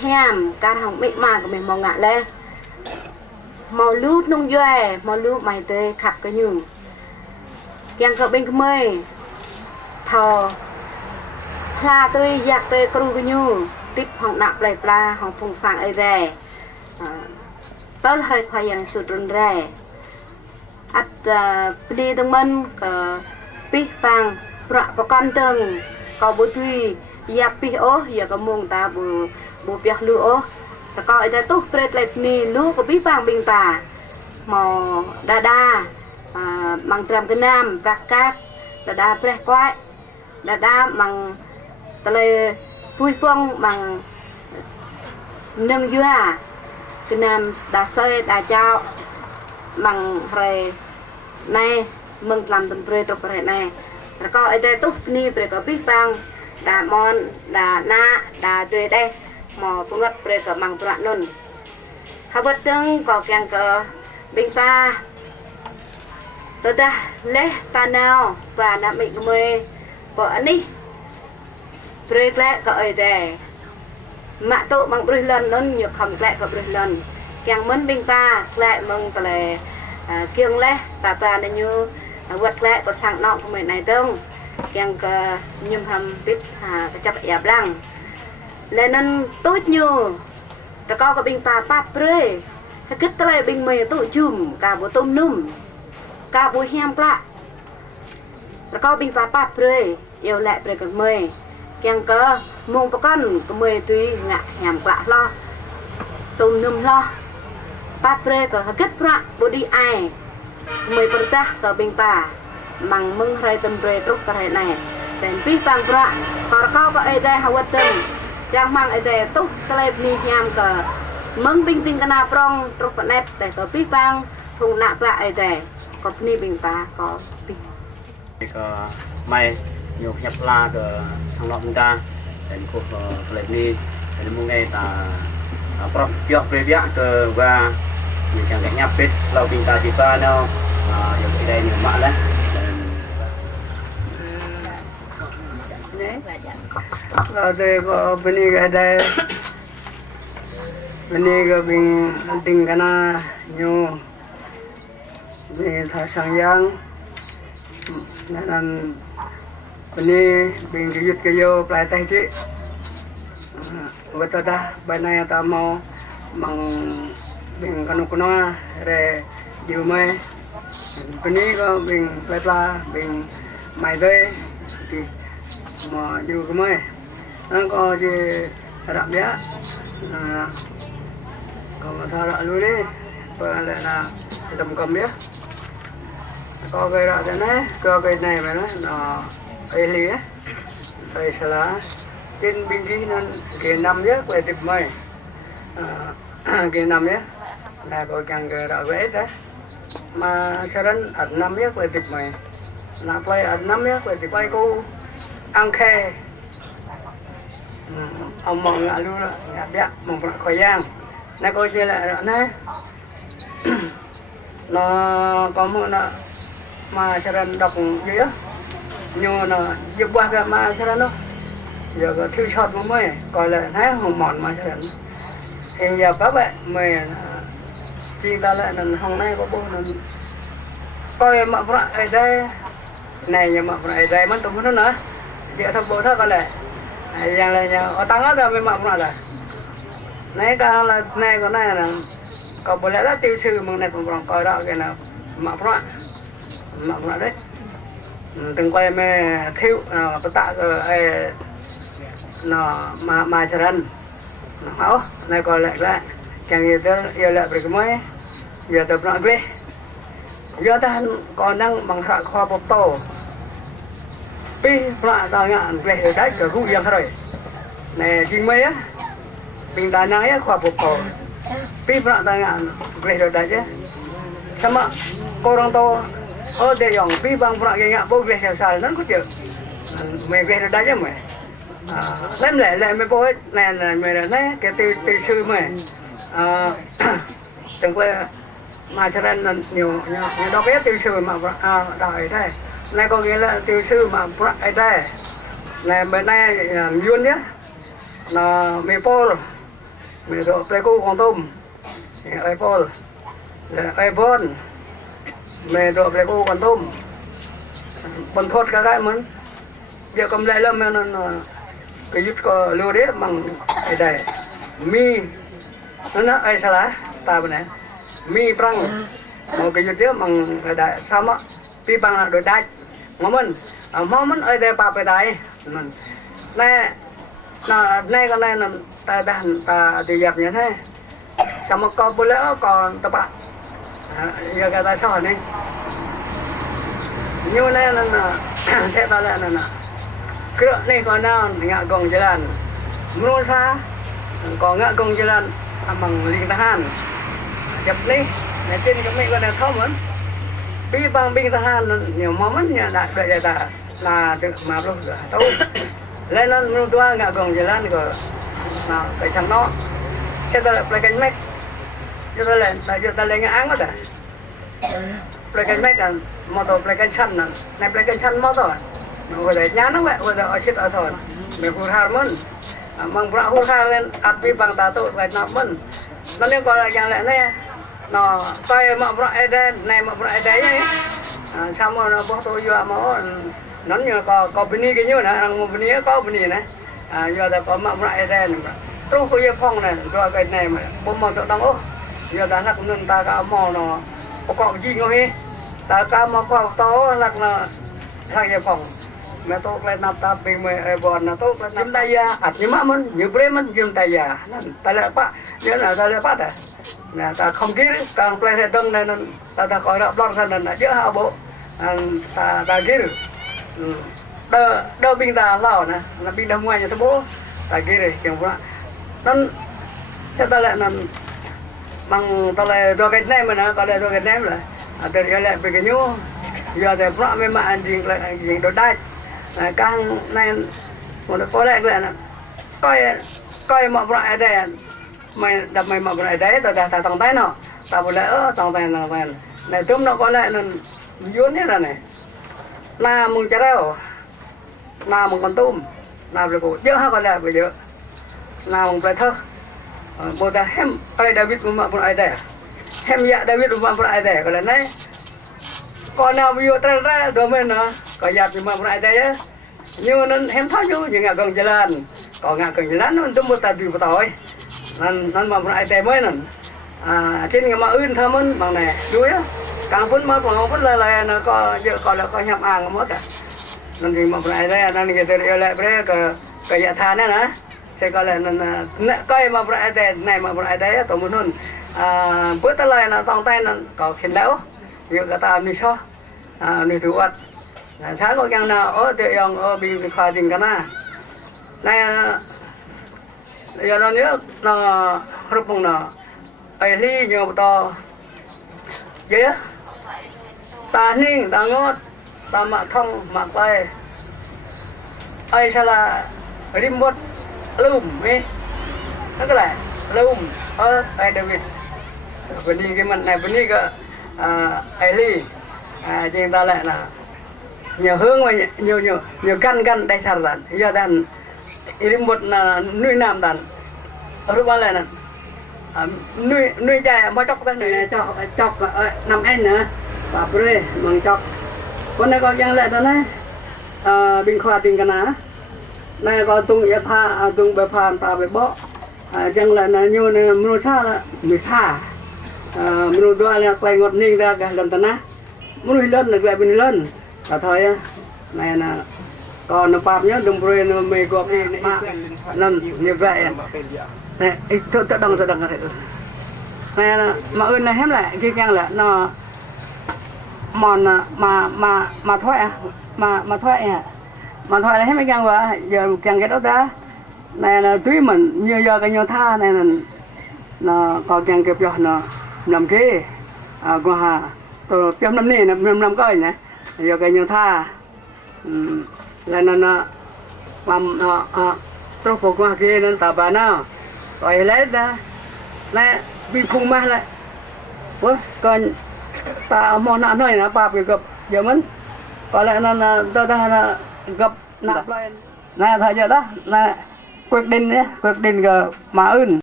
hem can hỏng bị mà của mình mong ngạ lên màu lút nông doe màu lút mày tới khắp cái nhung kèn cờ bên cái mây thò pla tôi giặc tôi kêu cái nhung tiếp hỏng nạp lại pla hỏng phồng sang ấy về tới hai khoai yang sụt run rè ắt đi từng mình pi phangประกันตึงก็บุตรีอยากปีโออยากกระมงตาบุเปียกลูโอแต่ก็ไอ้แต่ตุ๊กเตรดเล็ดนี่ลูกก็ปีฟังบิงตาหมอดามังเตรียมกันน้ำประกาศดาเปรย์ก้อยดามังทะเลปุยฟงมังเนื่องยั่วกันน้ำดาเซดาเจ้ามังไรในเมืองลำตันเปรย์ตกเปรย์ในแล้วก็ไอ้เจ้าตุ๊กนี่เปรย์ก็ปีฟังดามอนดาหน้าดาเจได้หมอปุ่นเปรย์กับมังประนุนข้าพเจ้าก็แกงก็บิงตาตัวตาเละตาแนวvàน้ำมิกเมย์ปอันนี้เปรย์แกละก็ไอ้เจ้มาโตมังบริลันนั่นหยกคำแกละกับบริลันแกงเหมือนบิงตาแกละมึงก็เลยเกี่ยงเละตาปลาในยูวัดแกละก็สั่งนอกก็เหมือนในตึ้งยังก็ยิ่งทำปิดจับแอบลังและนั้นตู้อยู่แล้วก็บิงตาปั๊บเลยถ้าคิดอะไรบิงเมย์ตู้จุ่มกาบัวต้มนุ่มกาบัวแฮมปลาแล้วก็บิงตาปั๊บเลยเอวแหลกเลยกับเมย์ยังก็มงประกันกับเมย์ตีงะแฮมปลาล้อต้มนุ่มล้อปั๊บเลยก็คิดพระบดีไอเมย์ประจักษ์กับบิงตามังมึงไรตึมเรตุกอะไรไหนแต่พี่ฟังพระพอเขาก็ไอเดียหาวัดตึงจากมังไอเดียตุกเกลบนียามก็มึงบิงติงกันนาปรองตุกปนเน็ตแต่ก็พี่ฟังทุงหนักละไอเดียก็นี่บิงตาก็พี่ก็ไม่ยกยับลาก็สังหลอกมึงตาแต่พวกเกลบนีแต่มึงไงตาปรองยกเรียบก็ว่าอยู่จังแต่ยับปิดเราบิงตาที่ฟ้าเนาะอยู่ที่ใดหนึ่งมาแล้วAda benih ada benih kebing penting karena nyu benih thasang yang dan benih benih kejut kejo pelatih cik betul dah banyak yang tak mau mang benih kanu re jumai benih ko benih pelatih benih mai doi mà nhiều cái mấy nó có gì đặc biệt còn mà thao lại luôn đi và lại là tầm cầm biết có cái đặc này có cái này mà nó cây lì á cây xà lá trên bên kia nó cái năm nhất về tìm mây cái năm nhất là có càng cái đặc biệt đấy mà cho đến ở năm nhất về tìm mây là play ở năm nhất về tìm bay cô ăn khe ông mong ngã luôn rồi ngã đẹp mong phải khỏi giang này coi chơi lại rồi này nó có một nó mà cho nên đọc gì á nhưng nó giúp qua cái mà cho nên nó giờ có thư shot của mày coi lại thấy hồng mòn mà cho nên thì giờ các bạn mày chuyên ta lại là hôm nay có bố nó coi mà ở đây này nhưng mà ở đây mất tụi nó nữa giờ thằng bố thằng con này yang lainnya otang ada memang pernah ada naik kalau naik ko na kau boleh lah tiêu sư mừng này cũng coi đó cái nào mà pernah đấy từng quay mẹ thiếu có tạ cái nó mà cho nên nó này coi lại lại chẳng gì đó giờ lại về cái mới giờ tập nó về giờ ta còn đang bằng hạ khoa bột tổ pi pernah tangan về đấy cái khu yang rồi này chính mấy á mình đã nói á khoa bột tổ pi pernah tangan về rồi đấy chứ sama orang tua oh dia yang pi bang pernah ingat bố về sao sao nó có chịu mày về rồi đấy chứ mày lem lại mày bố này là mày là đấy cái tiêu sư mày từng quay mà cho nên là nhiều đó biết tiêu sư mà đòi đây này có nghĩa là tiêu sư mà ở đây này bên này duyên nhé là mày bố mẹ độ Pleiku con tôm ai Paul là ai Bon mẹ độ Pleiku con tôm bần thốt cái mình giờ cầm lại lâm nên cái chút có lưu đấy bằng cái đây mi nó ai salah ta bên này mi prang một cái chút đấy bằng cái đây sao mà pi bằng đôi đai mà mình ở đây bà cái đây này này con này là ta đàn ta thì dẹp như thế sao mà con bữa lỡ còn tập bạn giờ cái ta sao này như này là thế ta lại là cửa này còn nào ngã gồng jalan menurut saya còn ngã gồng jalan bằng lintahan dẹp này trên kami còn đang tháo mẫn bi bằng lintahan nhiều momen nhà đại đội ta là được mà luôn tahu lên nó menurut tua ngã gồng jalan của nào cái thằng nó sẽ ta lại cái mét cho ta lên cái áng đó play cái mét là motor play cái chân này play cái chân motor vừa để nhá nó vậy vừa để ở chết ở thôi mình hút hạt mơn mang bạc hút hạt lên áp bi bằng ta tụt vậy nạp mơn nó liên quan là dạng lại này nó coi mà bạc ở đây này mà bạc ở đây ấy sao mà nó bỏ tôi vô mà nó như có bên này cái như này thằng bên này có bên này này giờ ta có mà bạc ở đây này trong cái phong này rồi cái này mà bốn màu đông ố giờ ta nặc nên ta cả màu nó có gì ngồi ta cả màu có to nặc là thằng cái phong mẹ tôi lên nạp ta bị mẹ bọn nó tôi lên nạp tay à nhưng mà mình nhiều bữa mình dùng tay à ta lại bắt nhớ là ta lại bắt à nè ta không kỹ càng play hệ đông này ta coi đọc đọc ra là giữa hai bộ ta kỹ đỡ bình ta lao nè là bình đâm ngoài như thế bố ta kỹ rồi kiểu vậy nó thế ta lại là bằng ta lại do cái này mà nó ta lại do cái này là từ giờ lại về cái nhú giờ thì vợ với mẹ anh gì lại gì đồ đai càng này một có lẽ là coi mọi loại đây mày đập mày mọi loại đấy tao ta tòng tay nó tao vừa lẽ tòng tay là vậy này tôm nó có lẽ là vốn thế là này là mùng chả đâu là mùng con tôm là việc của dỡ ha còn là bây giờ là mùng phải thơ một là hem ai David của mọi loại đây hem dạ David của mọi loại đây còn là này còn nào bây giờ ra đồ mình nó có giặt thì mọi loại đây á nhưng nó hem tháo vô những ngã gần jalan còn ngã gần jalan nó tôm một tạt bị tỏi nó mọi loại đây mới nè trên cái mà ươn thơm hơn bằng này đuôi á càng phun mà còn phun là nó có giờ còn là có nhập hàng mất à nên thì mọi loại đây nên cái từ lại bây cái dạ than này nè sẽ coi là coi mà loại đây này mà loại đây tổ muốn hơn bữa ta lại là tòng tay nó có khen léo nhiều cái ta mi so mi thủ vật tháng có cái nào ở địa ông ở bị khai tình cái nào này giờ nó nhớ nó rụp bùng nó ai đi nhiều to dễ ta ninh ta ngót ta mặc thông mặc tay ai sao là rim bốt lùm ấy nó cái này lùm ở ai David bên đi cái mặt này bên đi cái ai ly chúng ta lại là nhiều hướng và nhiều căn đây sao là giờ đàn rim bốt là nuôi nam đàn ở lúc này là nuôi dài mà chọc cái này chọc nằm anh nữa và bơi bằng chọc con này có giang lại đó này bình khoa tình cái ná này có tung yết tha tung bê phan ta bê bó chẳng là như này mưu xa là mưu xa mưu đoa là quay ngọt ninh ra cái lần tấn á mưu lên là lại bình lên là thôi này là còn nó bạp nhá đồng bơi nó mê gọt đi nên như vậy này tự động cái này là mà ơn này hết lại cái càng là nó mòn mà thoại mà thoại là hết mấy càng quá giờ càng cái đó ra này là túi mình như giờ cái nhau tha này là nó có càng kịp rồi nó nằm kia qua tôi trong năm này năm coi nè giờ cái nhau tha là nó làm tôi phục qua kia nên tập bà nào rồi lấy ra này bị khung mà lại còn ta món ăn này là bà bị gặp giờ mình có lẽ là tôi đã gặp nạp lên này thời giờ đó là quyết định cái mà ơn